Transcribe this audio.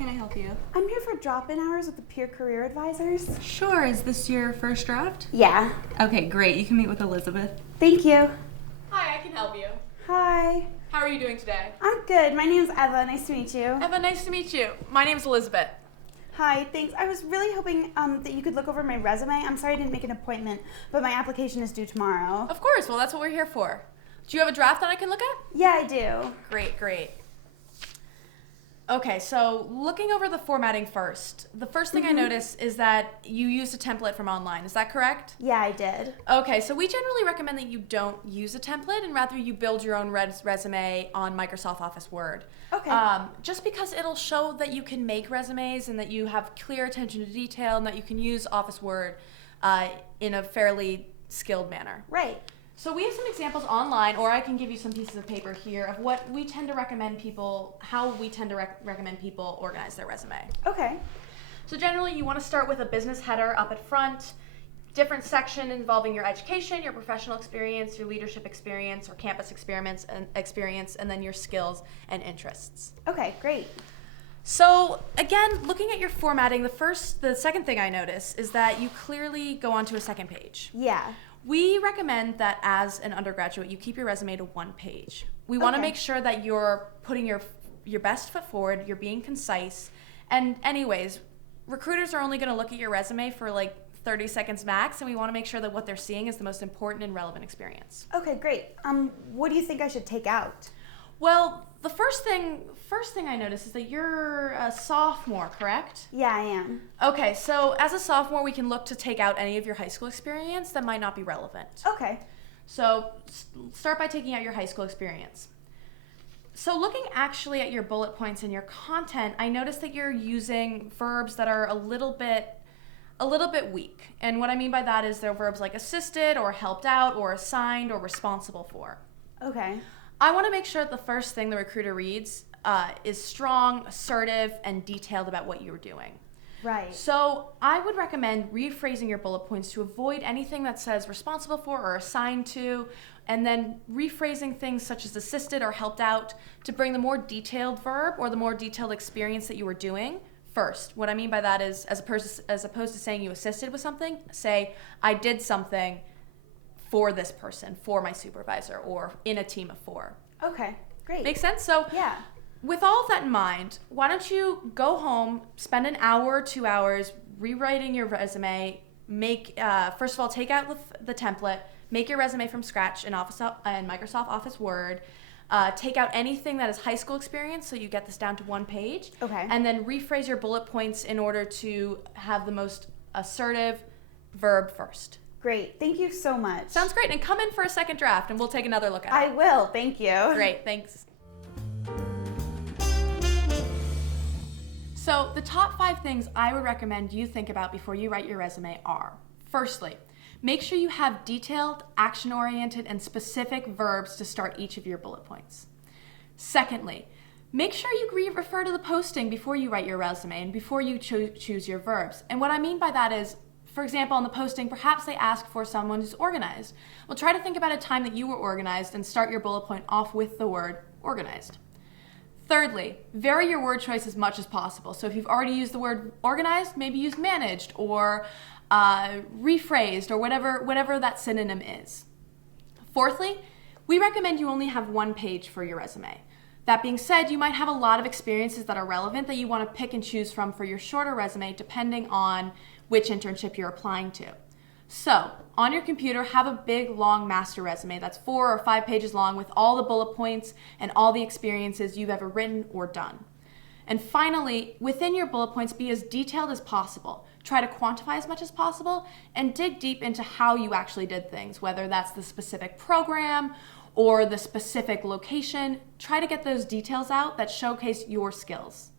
can I help you? I'm here for drop-in hours with the peer career advisors. Sure. Is this your first draft? Yeah. Okay, great. You can meet with Elizabeth. Thank you. Hi, I can help you. Hi. How are you doing today? I'm good. My name's Eva. Nice to meet you. Eva, nice to meet you. My name's Elizabeth. Hi, thanks. I was really hoping that you could look over my resume. I'm sorry I didn't make an appointment, but my application is due tomorrow. Of course. Well, that's what we're here for. Do you have a draft that I can look at? Yeah, I do. Great. Okay, so looking over the formatting first, the first thing I notice is that you used a template from online. Is that correct? Yeah, I did. Okay, so we generally recommend that you don't use a template and rather you build your own resume on Microsoft Office Word. Okay. Just because it'll show that you can make resumes and that you have clear attention to detail and that you can use Office Word in a fairly skilled manner. Right. So we have some examples online, or I can give you some pieces of paper here of what we tend to recommend people, how we tend to recommend people organize their resume. Okay. So generally you want to start with a business header up at front, different section involving your education, your professional experience, your leadership experience, or campus experience, and then your skills and interests. Okay, great. So again, looking at your formatting, the second thing I notice is that you clearly go onto a second page. Yeah. We recommend that as an undergraduate, you keep your resume to one page. We want to make sure that you're putting your best foot forward, you're being concise, and anyways, recruiters are only going to look at your resume for like 30 seconds max, and we want to make sure that what they're seeing is the most important and relevant experience. Okay, great. What do you think I should take out? Well, the first thing I notice is that you're a sophomore, correct? Yeah, I am. Okay, so as a sophomore, we can look to take out any of your high school experience that might not be relevant. Okay. So start by taking out your high school experience. So looking actually at your bullet points and your content, I noticed that you're using verbs that are a little bit weak. And what I mean by that is they're verbs like assisted or helped out or assigned or responsible for. Okay. I want to make sure that the first thing the recruiter reads is strong, assertive, and detailed about what you're doing. Right. So I would recommend rephrasing your bullet points to avoid anything that says responsible for or assigned to, and then rephrasing things such as assisted or helped out to bring the more detailed verb or the more detailed experience that you were doing first. What I mean by that is as opposed to saying you assisted with something, say I did something for this person, for my supervisor, or in a team of 4. Okay, great. Make sense? So yeah. With all of that in mind, why don't you go home, spend an hour or 2 hours rewriting your resume, first of all, take out the template, make your resume from scratch in Microsoft Office Word, take out anything that is high school experience so you get this down to one page, okay, and then rephrase your bullet points in order to have the most assertive verb first. Great. Thank you so much. Sounds great. And come in for a second draft and we'll take another look at it. I will. Thank you. Great. Thanks. So the top 5 things I would recommend you think about before you write your resume are, firstly, make sure you have detailed, action-oriented, and specific verbs to start each of your bullet points. Secondly, make sure you refer to the posting before you write your resume and before you choose your verbs. And what I mean by that is, for example, on the posting, perhaps they ask for someone who's organized. Well, try to think about a time that you were organized and start your bullet point off with the word organized. Thirdly, vary your word choice as much as possible. So if you've already used the word organized, maybe use managed or rephrased or whatever that synonym is. Fourthly, we recommend you only have one page for your resume. That being said, you might have a lot of experiences that are relevant that you want to pick and choose from for your shorter resume depending on which internship you're applying to. So, on your computer, have a big, long master resume that's 4 or 5 pages long with all the bullet points and all the experiences you've ever written or done. And finally, within your bullet points, be as detailed as possible. Try to quantify as much as possible and dig deep into how you actually did things, whether that's the specific program or the specific location. Try to get those details out that showcase your skills.